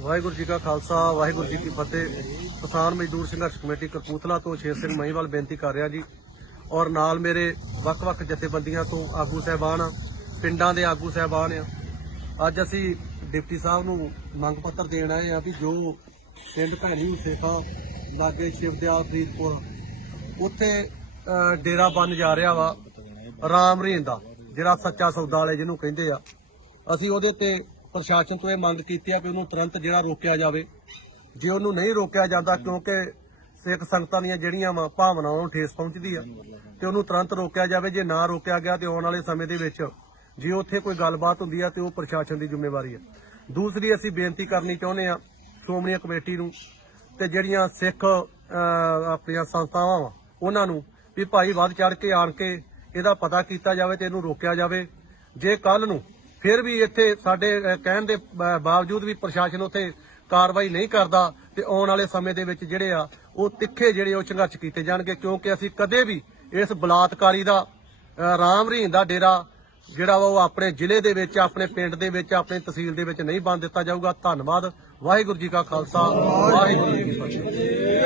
ਵਾਹਿਗੁਰੂ ਜੀ ਕਾ ਖਾਲਸਾ, ਵਾਹਿਗੁਰੂ ਜੀ ਕੀ ਫਤਿਹ। ਕਿਸਾਨ ਮਜ਼ਦੂਰ ਸੰਘਰਸ਼ ਕਮੇਟੀ ਕਪੂਰਥਲਾ ਤੋਂ ਸ਼ੇਰ ਸਿੰਘ ਮਹੀਵਾਲ ਬੇਨਤੀ ਕਰ ਰਿਹਾ ਜੀ। ਔਰ ਨਾਲ ਮੇਰੇ ਵੱਖ-ਵੱਖ ਜਥੇਬੰਦੀਆਂ ਤੋਂ ਆਗੂ ਸਹਿਬਾਨ ਆ, ਪਿੰਡਾਂ ਦੇ ਆਗੂ ਸਹਿਬਾਨ ਆ। ਅੱਜ ਅਸੀਂ ਡਿਪਟੀ ਸਾਹਿਬ ਨੂੰ ਮੰਗ ਪੱਤਰ ਦੇਣ ਆਏ ਆ ਵੀ ਜੋ ਪਿੰਡ ਭੈਣੀ ਹੁਸੇਖਾ ਲਾਗੇ ਸ਼ਿਵਦਿਆਲ ਫਰੀਦਪੁਰ ਉੱਥੇ ਡੇਰਾ ਬਣ ਜਾ ਰਿਹਾ ਵਾ, ਰਾਮ ਰਹੀਨ ਦਾ, ਜਿਹੜਾ ਸੱਚਾ ਸੌਦਾ ਵਾਲੇ ਜਿਹਨੂੰ ਕਹਿੰਦੇ ਆ। ਅਸੀਂ ਉਹਦੇ ਤੇ ਪ੍ਰਸ਼ਾਸਨ ਤੋਂ ਇਹ ਮੰਗ ਕੀਤੀ ਹੈ ਕਿ ਉਹਨੂੰ ਤੁਰੰਤ ਜਿਹੜਾ ਰੋਕਿਆ ਜਾਵੇ। ਜੇ ਉਹਨੂੰ ਨਹੀਂ ਰੋਕਿਆ ਜਾਂਦਾ ਕਿਉਂਕਿ ਸਿੱਖ ਸੰਗਤਾਂ ਦੀਆਂ ਜਿਹੜੀਆਂ ਵਾ ਭਾਵਨਾਵਾਂ ਨੂੰ ਠੇਸ ਪਹੁੰਚਦੀ ਆ, ਤੇ ਉਹਨੂੰ ਤੁਰੰਤ ਰੋਕਿਆ ਜਾਵੇ। ਜੇ ਨਾ ਰੋਕਿਆ ਗਿਆ ਤੇ ਆਉਣ ਵਾਲੇ ਸਮੇਂ ਦੇ ਵਿੱਚ ਜੇ ਉੱਥੇ ਕੋਈ ਗੱਲਬਾਤ ਹੁੰਦੀ ਆ ਤੇ ਉਹ ਪ੍ਰਸ਼ਾਸਨ ਦੀ ਜ਼ਿੰਮੇਵਾਰੀ ਹੈ ਦੂਸਰੀ ਅਸੀਂ ਬੇਨਤੀ ਕਰਨੀ ਚਾਹੁੰਦੇ ਆ ਸ਼੍ਰੋਮਣੀ ਕਮੇਟੀ ਨੂੰ ਤੇ ਜਿਹੜੀਆਂ ਸਿੱਖ ਆਪਣੀਆਂ ਸੰਸਥਾਵਾਂ ਵਾ, ਉਹਨਾਂ ਨੂੰ ਵੀ ਭਾਈ ਵੱਧ ਚੜ ਕੇ ਆਣ ਕੇ ਇਹਦਾ ਪਤਾ ਕੀਤਾ ਜਾਵੇ ਤੇ ਇਹਨੂੰ ਰੋਕਿਆ ਜਾਵੇ। ਜੇ ਕੱਲ ਨੂੰ ਫਿਰ ਵੀ ਇੱਥੇ ਸਾਡੇ ਕਹਿਣ ਦੇ ਬਾਵਜੂਦ ਵੀ ਪ੍ਰਸ਼ਾਸਨ ਉੱਥੇ ਕਾਰਵਾਈ ਨਹੀਂ ਕਰਦਾ ਤੇ ਆਉਣ ਵਾਲੇ ਸਮੇਂ ਦੇ ਵਿੱਚ ਜਿਹੜੇ ਆ, ਉਹ ਤਿੱਖੇ ਜਿਹੜੇ ਉਹ ਸੰਘਰਸ਼ ਕੀਤੇ ਜਾਣਗੇ, ਕਿਉਂਕਿ ਅਸੀਂ ਕਦੇ ਵੀ ਇਸ ਬਲਾਤਕਾਰੀ ਦਾ ਰਾਮ ਰਹੀਨ ਦਾ ਡੇਰਾ ਜਿਹੜਾ ਵਾ, ਉਹ ਆਪਣੇ ਜ਼ਿਲ੍ਹੇ ਦੇ ਵਿੱਚ, ਆਪਣੇ ਪਿੰਡ ਦੇ ਵਿੱਚ, ਆਪਣੀ ਤਹਿਸੀਲ ਦੇ ਵਿੱਚ ਨਹੀਂ ਬੰਦ ਦਿੱਤਾ ਜਾਊਗਾ। ਧੰਨਵਾਦ। ਵਾਹਿਗੁਰੂ ਜੀ ਕਾ ਖਾਲਸਾ। ਵਾਹਿਗੁਰੂ ਜੀ ਕੀ ਫਤਿਹ।